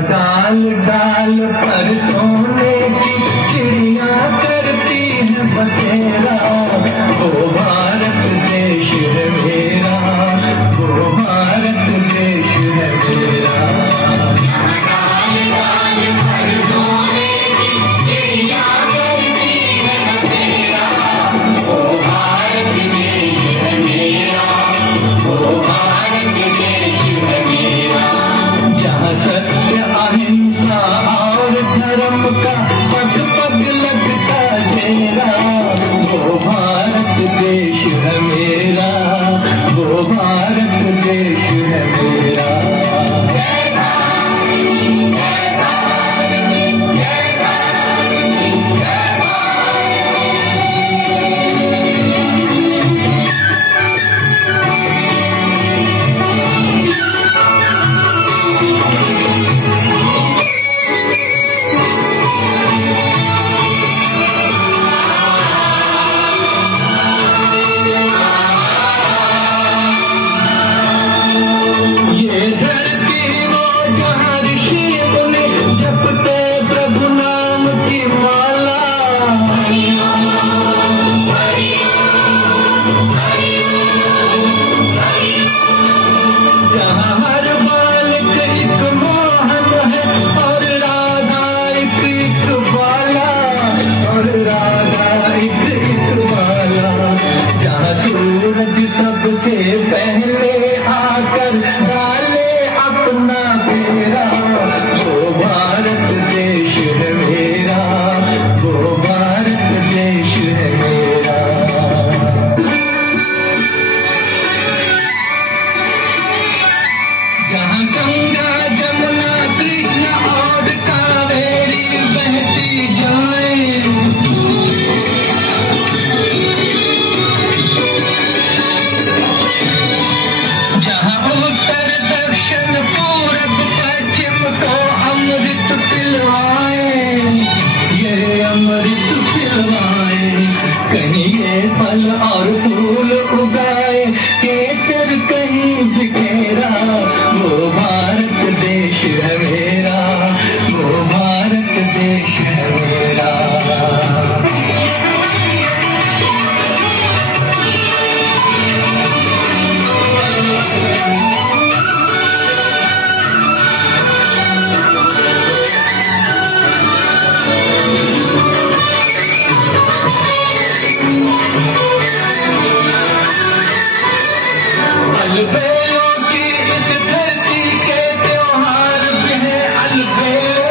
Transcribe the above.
डाल डाल पर सोने की चिड़िया करती है बसेरा, वो भारत देश है मेरा, वो भारत देश है मेरा। सत्य अहिंसा और धर्म का पग पग लगता तेरा, वो भारत देश है मेरा, वो भारत देश है मेरा। सबसे पहले आकर डाले अपना फेरा, वो भारत देश है मेरा, वो भारत देश है मेरा। जहाँ गंगा जमुना कृष्ण और कावेरी बहती जाए, उत्तर दक्षिण पूरब पश्चिम को अमृत पिलवाए, ये अमृत पिलवाए, कहीं ये फल और फूल उगाए, केसर कहीं बिखेरा, वो भारत देश है मेरा, वो भारत देश है मेरा। अलबेलों की इस धरती के त्योहार भी है अलबेले,